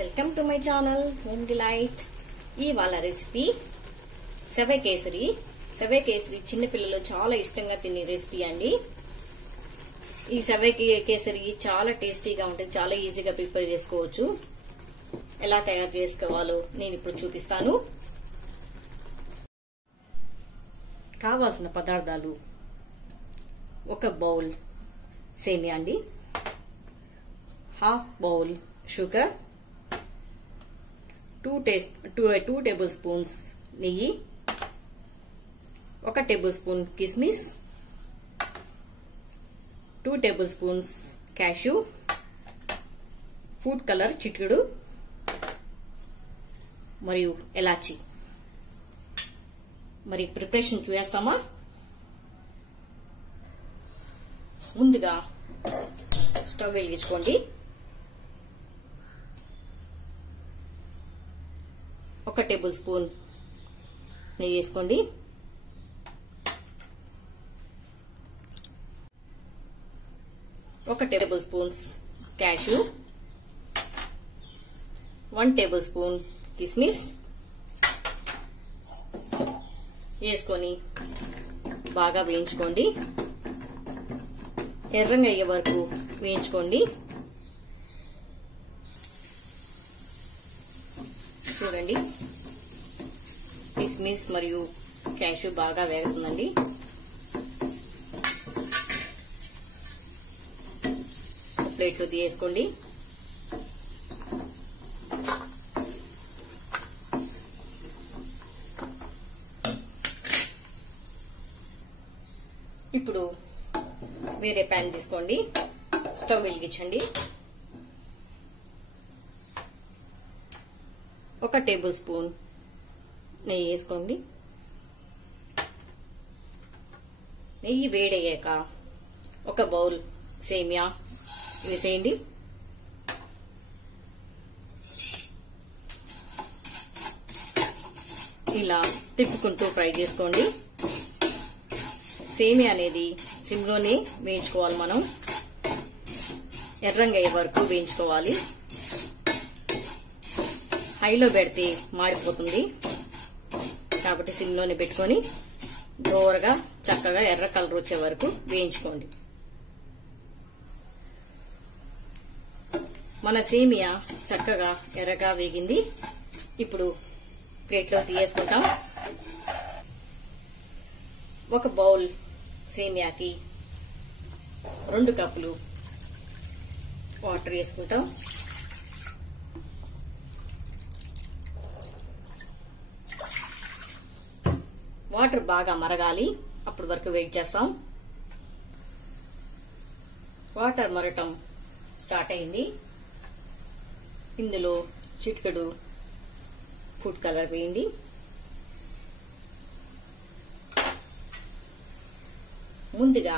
Welcome to my channel home delight. ఇవాళ recipe సెవాయికేసరి. సెవాయికేసరి చిన్నపిల్లలు చాలా ఇష్టంగా తినే రెసిపీ అండి. ఈ సెవాయికేసరి చాలా టేస్టీగా ఉంటుంది, చాలా ఈజీగా ప్రిపేర్ చేసుకోవచ్చు. ఎలా తయారు చేసుకోవాలో నేను ఇప్పుడు చూపిస్తాను. కావాల్సిన పదార్థాలు: ఒక బౌల్ సేమియా అండి, half bowl sugar, 2 table spoons నెయ్యి, 1 టేబుల్ స్పూన్ కిస్మిస్, 2 table spoons cashew, food colour చిటికెడు మరియు ఎలాచి. మరి ప్రిపరేషన్ చూస్తామా? ముందుగా స్టవ్ వెలిగించుకోండి. 1 టేబుల్ స్పూన్ నెయ్యి వేసుకోండి. ఒక table spoons cashew, 1 table spoon కిస్మిస్ వేసుకొని బాగా వేయించుకోండి. ఎర్రంగా అయ్యే వరకు వేయించుకోండి. చూడండి, కిస్మిస్ మరియు క్యాష్యూ బాగా వేగుతుందండి. ప్లేట్లో తీసుకోండి. ఇప్పుడు వేరే ప్యాన్ తీసుకోండి. స్టవ్ వెలిగించండి. 1 టేబుల్ స్పూన్ నెయ్యి వేసుకోండి. నెయ్యి వేడయ్యాక 1 బౌల్ సేమియా వేసేయండి. ఇలా తిప్పుకుంటూ ఫ్రై చేసుకోండి. సేమియా అనేది సిమ్లోనే వేయించుకోవాలి. మనం ఎర్రంగా అయ్యే వరకు వేయించుకోవాలి. హైలో పెడితే మాడిపోతుంది కాబట్టి సిమ్లోనే పెట్టుకొని దోరగా చక్కగా ఎర్ర కలర్ వచ్చే వరకు వేయించుకోండి. మన సేమియా చక్కగా ఎర్రగా వేగింది. ఇప్పుడు ప్లేట్లో తీసేసుకుంటాం. 1 బౌల్ సేమియాకి 2 కప్పులు వాటర్ వేసుకుంటాం. వాటర్ బాగా మరగాలి, అప్పటి వరకు వెయిట్ చేస్తాం. వాటర్ మరగటం స్టార్ట్ అయింది. ఇందులో చిటికెడు ఫుడ్ కలర్ వేయండి. ముందుగా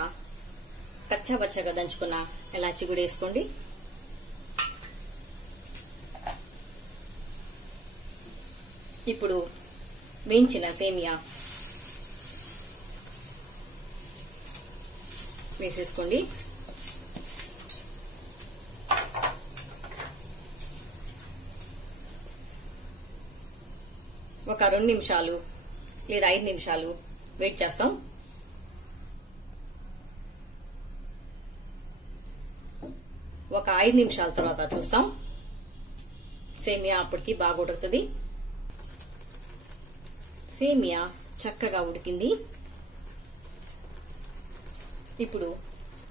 కచ్చాపచ్చాగా దంచుకున్న ఎలాచి కూడా వేసుకోండి. ఇప్పుడు వేయించిన సేమియా వేసేసుకోండి. ఒక 2 నిమిషాలు లేదా 5 నిమిషాలు వెయిట్ చేస్తాం. ఒక 5 నిమిషాల తర్వాత చూస్తాం. సేమియా అప్పటికి బాగా ఉడుకుతుంది. సేమియా చక్కగా ఉడికింది. ఇప్పుడు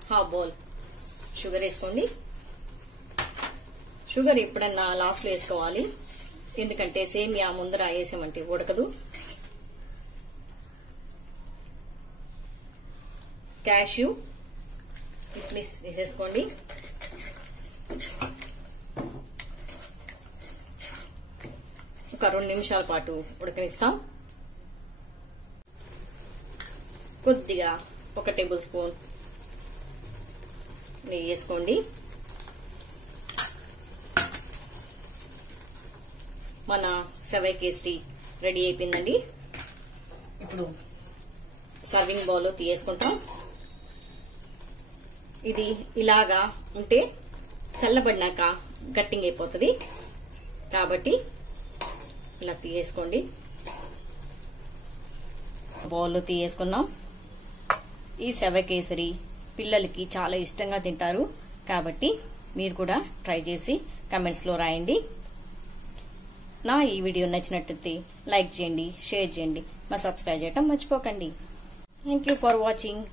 హాఫ్ బౌల్ షుగర్ వేసుకోండి. షుగర్ ఎప్పుడన్నా లాస్ట్ లో వేసుకోవాలి, ఎందుకంటే సేమియా ముందర వేసామంటే ఉడకదు. క్యాష్యూ, కిస్మిస్ వేసేసుకోండి. ఒక 2 నిమిషాల పాటు ఉడకనిస్తాం. కొద్దిగా 1 టేబుల్ స్పూన్ నెయ్యి వేసుకోండి. మన సెవాయికేసరి రెడీ అయిపోయిందండి. ఇప్పుడు సర్వింగ్ బౌల్లో తీసేసుకుంటాం. ఇది ఇలాగా ఉంటే చల్లబడినాక గట్టింగ్ అయిపోతుంది. కాబట్టి ఇలా తీయేసుకోండి. బౌల్లో తీయేసుకున్నాం. ఈ సెవైకేసరి పిల్లలకి చాలా ఇష్టంగా తింటారు కాబట్టి మీరు కూడా ట్రై చేసి కమెంట్స్ లో రాయండి. నా ఈ వీడియో నచ్చినట్లయితే లైక్ చేయండి, షేర్ చేయండి, సబ్స్క్రైబ్ చేయడం మర్చిపోకండి. Thank you for watching.